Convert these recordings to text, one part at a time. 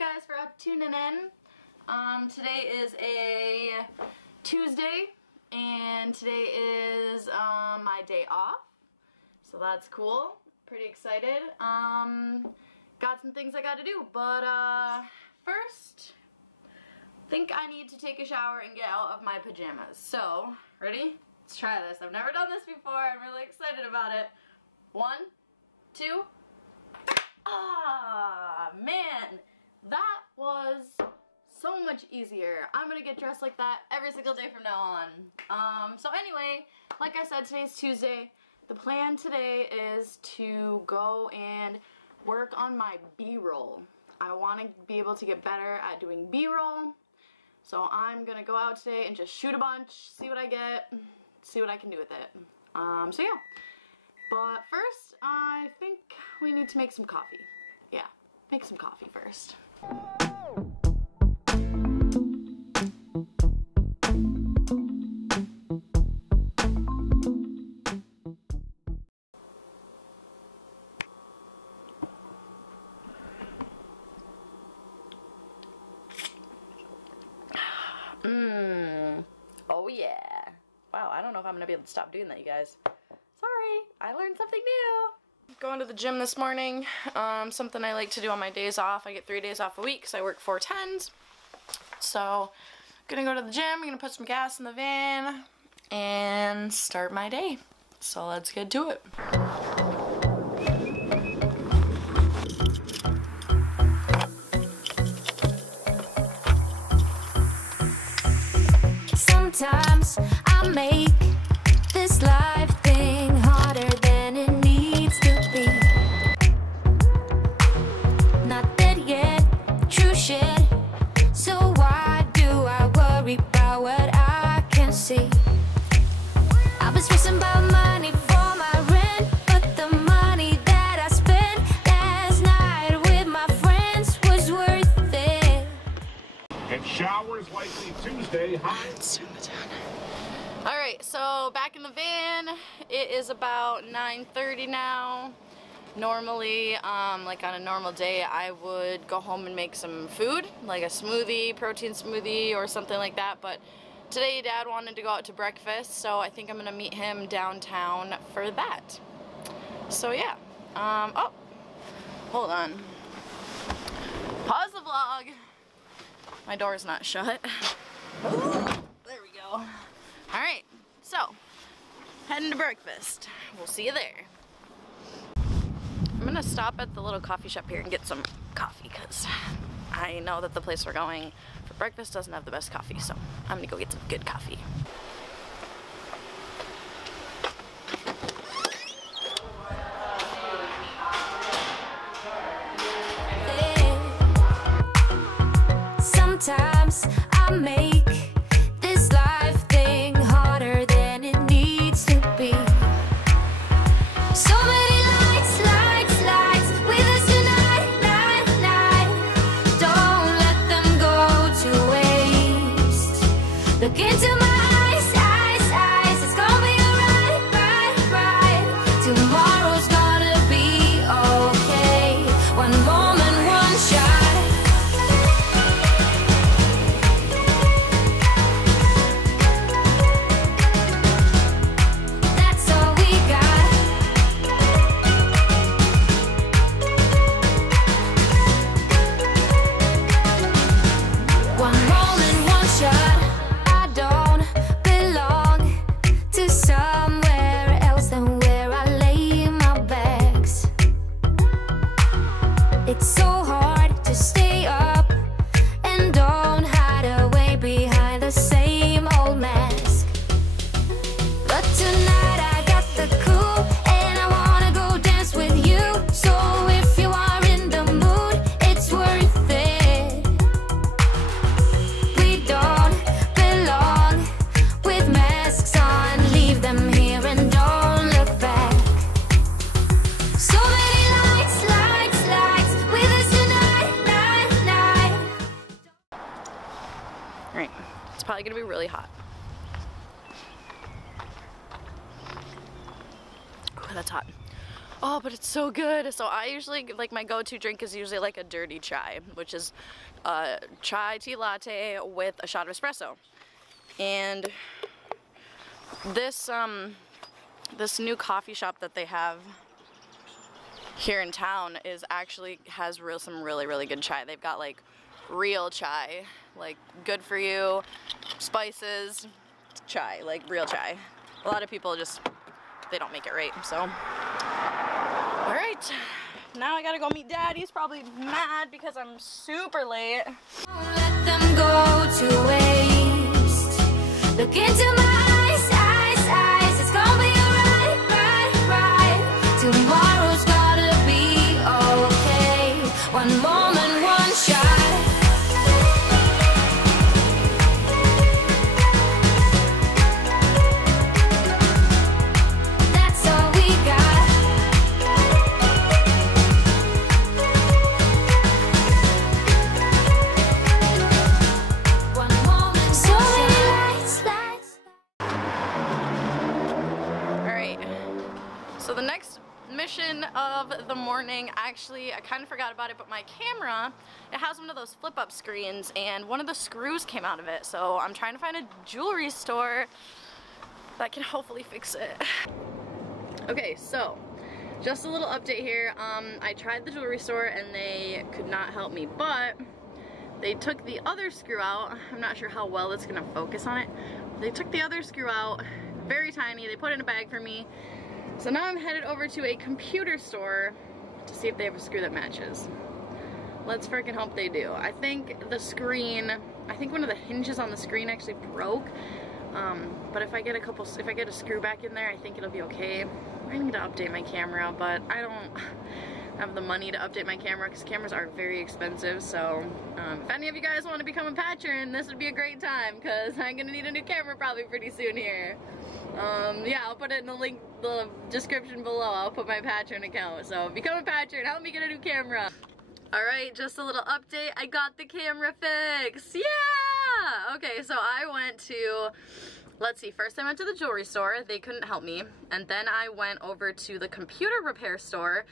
guys for tuning in. Today is a Tuesday, and today is my day off, so that's cool. Pretty excited. Got some things I got to do, but first, I think I need to take a shower and get out of my pajamas. So, ready? Let's try this. I've never done this before. I'm really excited about it. 1, 2. Ah, man, that was so much easier. I'm gonna get dressed like that every single day from now on. So anyway, like I said, today's Tuesday. The plan today is to go and work on my B-roll. I want to be able to get better at doing B-roll. So I'm gonna go out today and just shoot a bunch, see what I get, see what I can do with it. So yeah. But first, I think we need to make some coffee. Yeah, make some coffee first. Oh yeah. Wow, I don't know if I'm gonna be able to stop doing that, you guys. Sorry, I learned something new. Going to the gym this morning, something I like to do on my days off. I get 3 days off a week because I work 4 10s. So, gonna go to the gym, gonna put some gas in the van, and start my day. So let's get to it. Sometimes I make this life thing harder than it needs to be. Not dead yet, true shit. So why do I worry about what I can see? I was stressing about money for my rent, but the money that I spent last night with my friends was worth it. And showers likely Tuesday, high. Alright, so back in the van. It is about 9:30 now. Normally, like on a normal day, I would go home and make some food, like a smoothie, protein smoothie or something like that, but today Dad wanted to go out to breakfast, so I think I'm gonna meet him downtown for that. So yeah, oh, hold on. Pause the vlog. My door's not shut. There we go. Alright, so, heading to breakfast. We'll see you there. I'm gonna stop at the little coffee shop here and get some coffee because I know that the place we're going for breakfast doesn't have the best coffee, so I'm gonna go get some good coffee. Sometimes I make this life thing harder than it needs to be. So many lights, lights, lights with us tonight, night, night. Don't let them go to waste. Look into my eyes, eyes, eyes. It's gonna be alright, right, right. Tomorrow's gonna be okay. One moment, one shot. It's so hard to stay up and don't hide away behind the same old mask. But tonight I got the cool and I wanna go dance with you. So if you are in the mood, it's worth it. We don't belong with masks on. Leave them here and don't look back. So many lights, lights, lights with us tonight, night, night. Alright, it's probably gonna be really hot. Ooh, that's hot. Oh, but it's so good. So I usually, like, my go-to drink is usually like a dirty chai, which is a chai tea latte with a shot of espresso. And this this new coffee shop that they have here in town is actually has some really good chai. They've got like real chai, like good for you, spices, chai, like real chai. A lot of people just, they don't make it right, so. All right, now I gotta go meet Dad. He's probably mad because I'm super late. Let them go to waste. Look into my eyes, it's gonna be right. Tomorrow's gotta be okay. One moment, one shot. That's all we got. One moment, so many lights. Alright, so the next mission of the morning, actually, I kind of forgot about it, but my camera, it has one of those flip-up screens, and one of the screws came out of it, so I'm trying to find a jewelry store that can hopefully fix it. Okay, so, just a little update here. I tried the jewelry store, and they could not help me, but they took the other screw out. I'm not sure how well that's gonna focus on it. They took the other screw out, very tiny, they put it in a bag for me. So now I'm headed over to a computer store to see if they have a screw that matches. Let's freaking hope they do. I think the screen, I think one of the hinges on the screen actually broke. But if I get a screw back in there, I think it'll be okay. I need to update my camera, but I don't have the money to update my camera because cameras are very expensive. So if any of you guys want to become a patron, this would be a great time because I'm gonna need a new camera probably pretty soon here. Yeah, I'll put it in the description below. I'll put my patron account. So become a patron, help me get a new camera. Alright, just a little update. I got the camera fixed. Yeah! Okay, so I went to, let's see, first I went to the jewelry store. They couldn't help me. And then I went over to the computer repair store.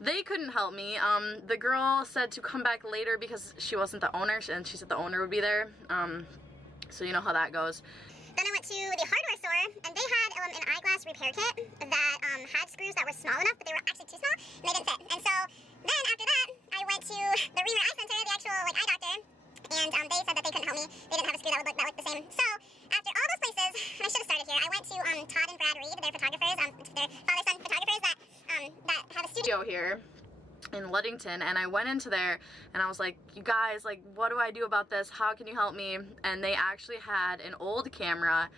They couldn't help me. The girl said to come back later because she wasn't the owner, and she said the owner would be there. So you know how that goes. Then I went to the hardware store, and they had an eyeglass repair kit that had screws that were small enough, but they were actually too small, and they didn't fit. And so then after that, I went to the Reamer Eye Center, the actual eye doctor, and they said that they couldn't help me. They didn't have a screw that looked the same. So after all those places, and I should have started here, I went to Todd and Brad Reed, their photographers, their father-son photographers that have a studio here in Ludington, and I went into there and I was like, you guys, like, what do I do about this? How can you help me? And they actually had an old camera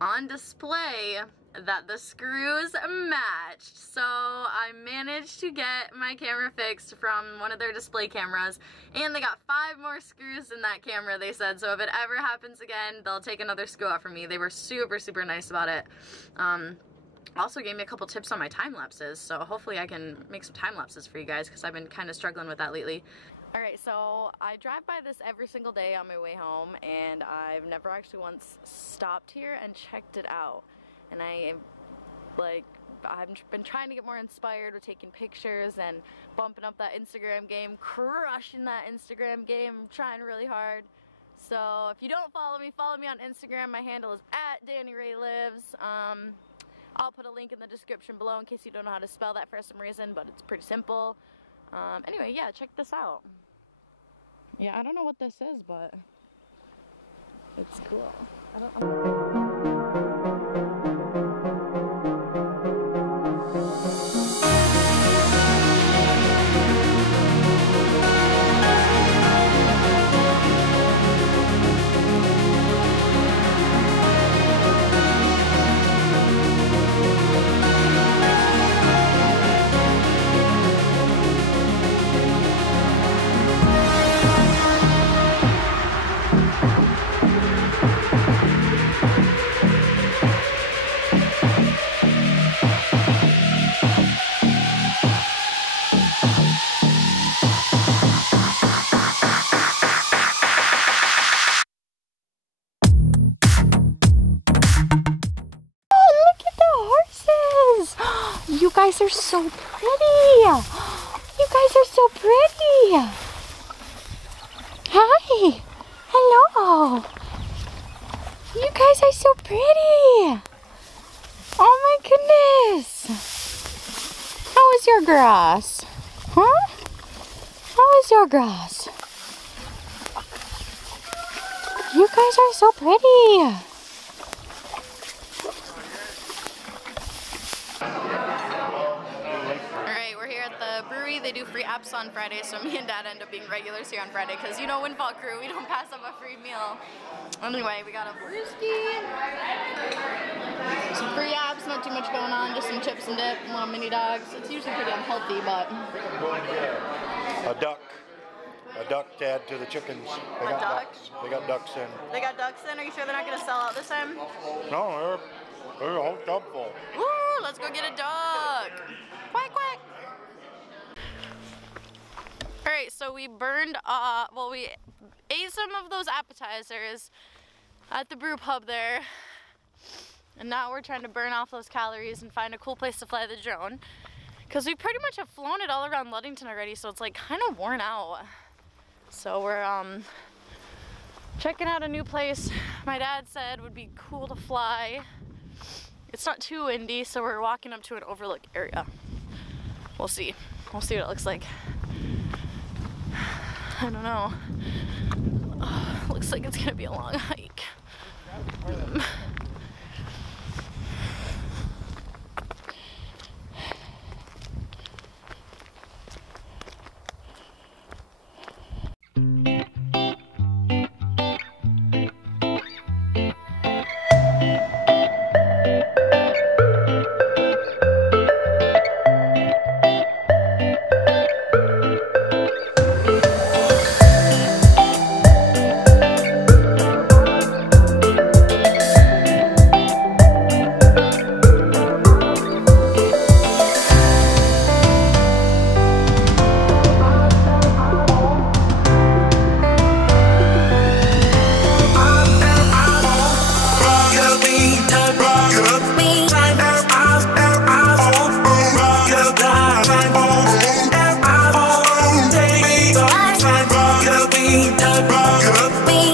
on display that the screws matched. So I managed to get my camera fixed from one of their display cameras, and they got 5 more screws in that camera, they said. So if it ever happens again, they'll take another screw out for me. They were super nice about it. Also gave me a couple tips on my time lapses, so hopefully I can make some time lapses for you guys because I've been kind of struggling with that lately. Alright, so I drive by this every single day on my way home, and I've never actually once stopped here and checked it out. And I've been trying to get more inspired with taking pictures and bumping up that Instagram game, crushing that Instagram game, trying really hard. So if you don't follow me on Instagram. My handle is @DannyRayLives. I'll put a link in the description below in case you don't know how to spell that for some reason, but it's pretty simple. Anyway, yeah, check this out. Yeah, I don't know what this is, but it's cool. so pretty. You guys are so pretty. Hi. Hello. You guys are so pretty. Oh my goodness. How is your grass? Huh? How is your grass? You guys are so pretty. Alright, we're here at the brewery. They do free apps on Friday, so me and Dad end up being regulars here on Friday because, you know, Windfall Crew, we don't pass up a free meal. Anyway, we got a brewski, some free apps, not too much going on, just some chips and dip, little mini dogs. It's usually pretty unhealthy, but... A duck to add to the chickens. They got ducks. They got ducks in. They got ducks in? Are you sure they're not going to sell out this time? No, they're a whole tub full. Woo, let's go get a duck. Quack, quack. Alright, so we burned, we ate some of those appetizers at the brew pub there. And now we're trying to burn off those calories and find a cool place to fly the drone. Because we pretty much have flown it all around Ludington already, so it's like kind of worn out. So we're checking out a new place my dad said would be cool to fly. It's not too windy, so we're walking up to an overlook area. We'll see. We'll see what it looks like. I don't know. Looks like it's gonna be a long hike. Be